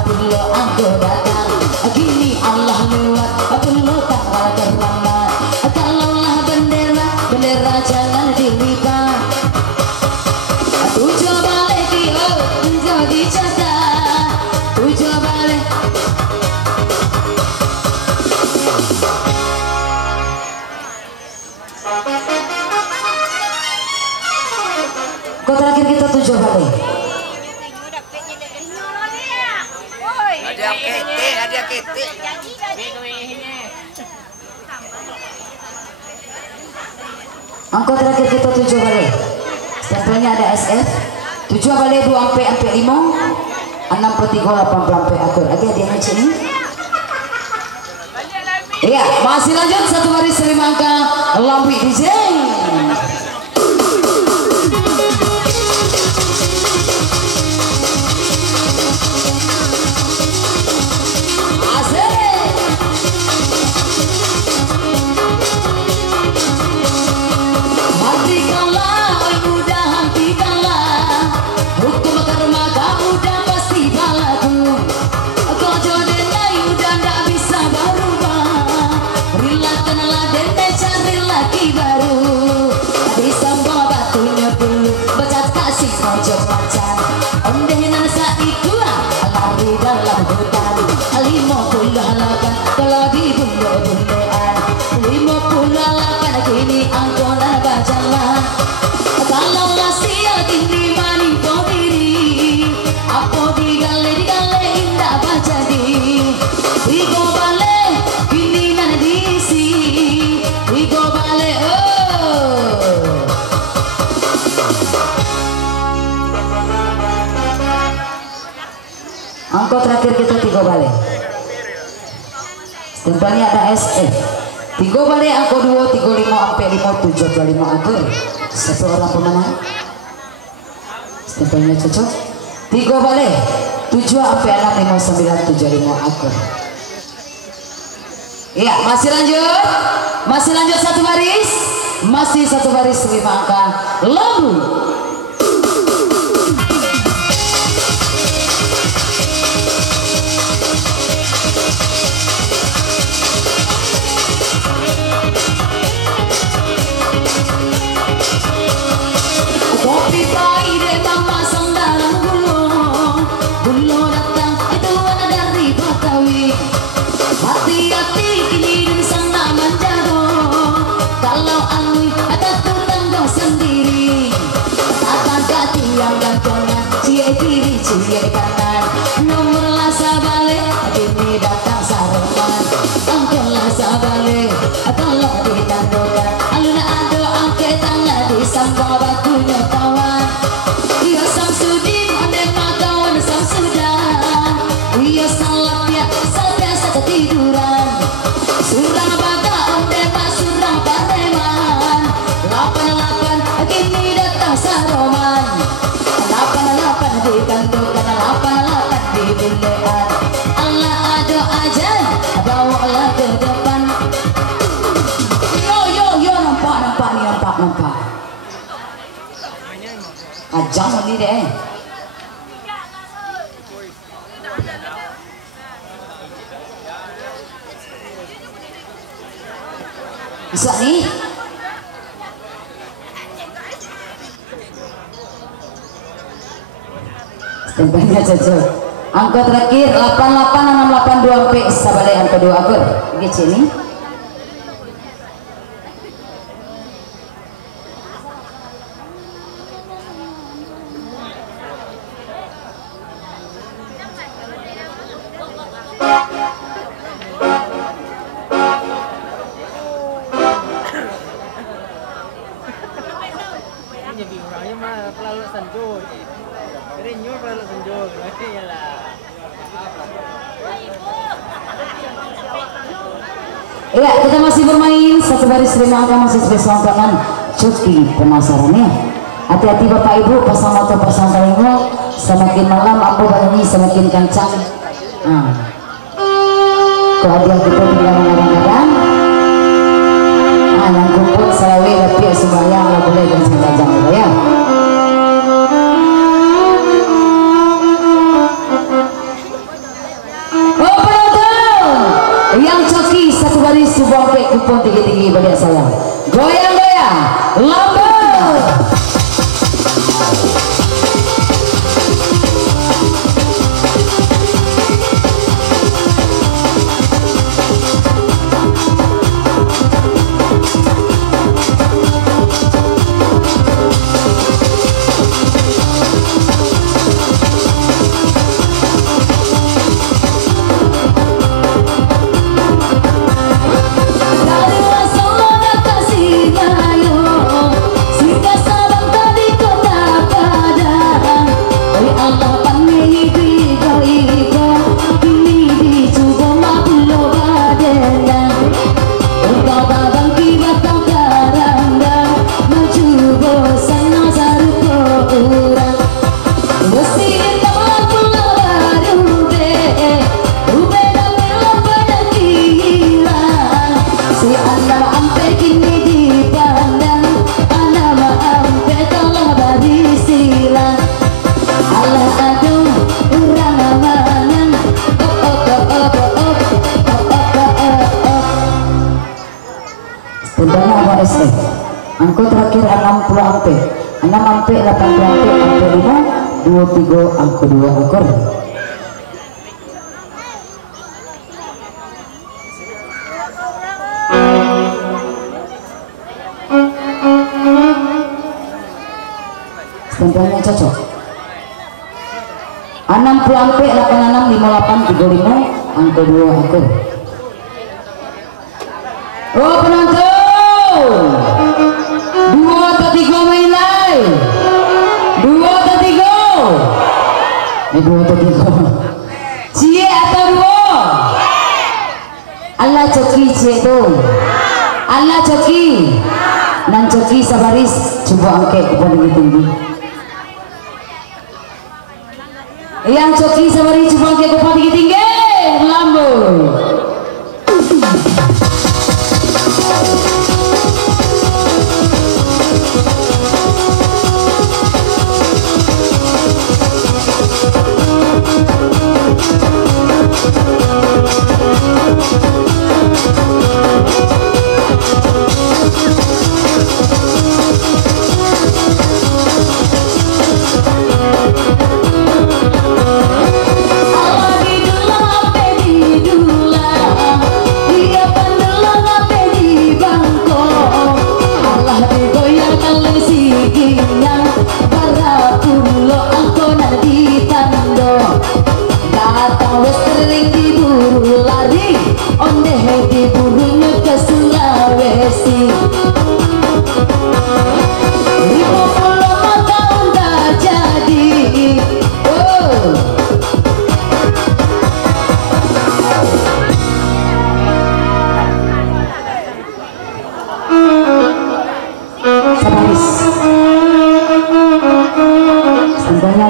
bila aku datang. Gini Allah lewat perlu tanggal terlambat. Kalaulah bendera jangan dilipat. Tujuh balik dia jadi catat. Tujuh balik. Kau terakhir kita tujuh balik. Ada kete. Angkot terakhir kita tujuh balik. Stempelnya ada SF. Tujuh balik 2 ampe 5 6 per 3 8 ampe akur. Ada hadiahnya sini. Iya, masih lanjut satu baris 5 angka Lambi DJ. Angkot terakhir kita 3 balik. Stempelnya ada SF. 3 balik angkot 2 35 ampe 5 7 25 akur. Satu orang pemenang. Stempelnya cocok. 3 balik 7 ampe 6 5 9 75 akur. Iya, masih lanjut. Masih lanjut satu baris. Masih satu baris 5 angka. Lambu. Kopi pahit mama sandaran bulu datang itu ada dari Betawi. Hati-hati kini di sana menjado. Kalau angin ada tetangga sendiri. Takkan hati yang gantongan cie kiri cie kanan. Nomor lasa balik kini datang saruman. Angkol lasa balik tolong ditandokan. Aluna ado angke tangan disambung batunya kawan. Iya Samsudin ande makawan Samsudan. Iya salah ya biasa ketiduran. Surang baga ande mak surang pareman. 88 kini datang saroman. 88 di kantokan 88 di bilean. Allah ado aja bawalah ke depan. Yo nampak. Ajang ini deh. Bisa nih. Stempelnya cocok. Angka terakhir 88 682 P sabale angka 2 akur. Oke sini. Jadi orangnya mah pelalu senjol, kerennya pelalu senjol, ya lah. Iya, kita masih bermain satu baris 5 angka masih spesial tangan cuti penasaran ya. Hati-hati Bapak Ibu pasang motor pasang talingo, semakin malam aku ini semakin kencang. Kalau dia kita tinggal kadang-kadang, yang kumpul selawi lebih sembahyang nggak boleh dan sengaja ya. kupon tinggi-tinggi pada saya. Goyang-goyang, lambung. Angko terakhir 60 ampe 6 ampe 8 ampe ampe 5 23 angko 2 akor. Stempelnya cocok 60 ampe 86 58 35 angko 2 akor. Oh penonton 2 atau 3 mainai 2 atau 3 2 atau 3 cie atau 2 Allah coki cie tu Allah coki nan coki sabaris coba angke kupon tinggi-tinggi yang coki sabaris coba angke kupon tinggi-tinggi lambung.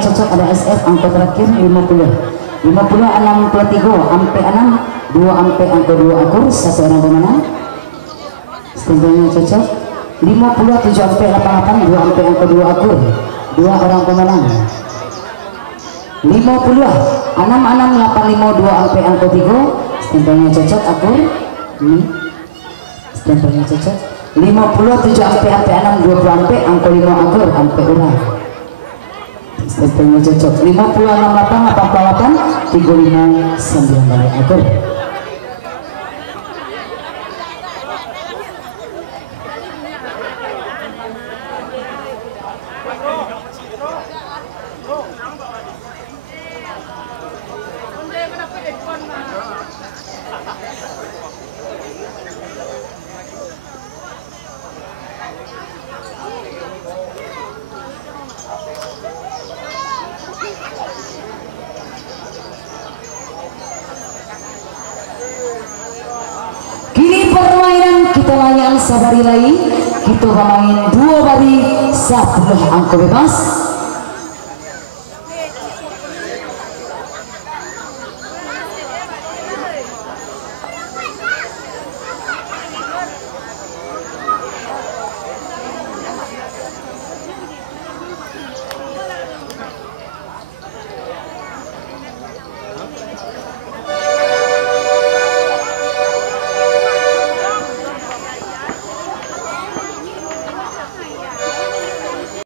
Cocok ada SF angka terakhir 50 63 ampe 6 2 ampe angka 2 akur satu orang pemenang. Stempelnya cocok 57 ampe 88 2 ampe angka 2 akur 2 orang pemenang. 50 66 85 2 ampe angka 3 stempelnya cocok akur ini stempelnya cocok 57 ampe 6 20 ampe angka 5 akur ampe orang. Stempelnya cocok 56 8 88 35 9 kali akor. Sabari lain kita bermain 2 bari 10 angka bebas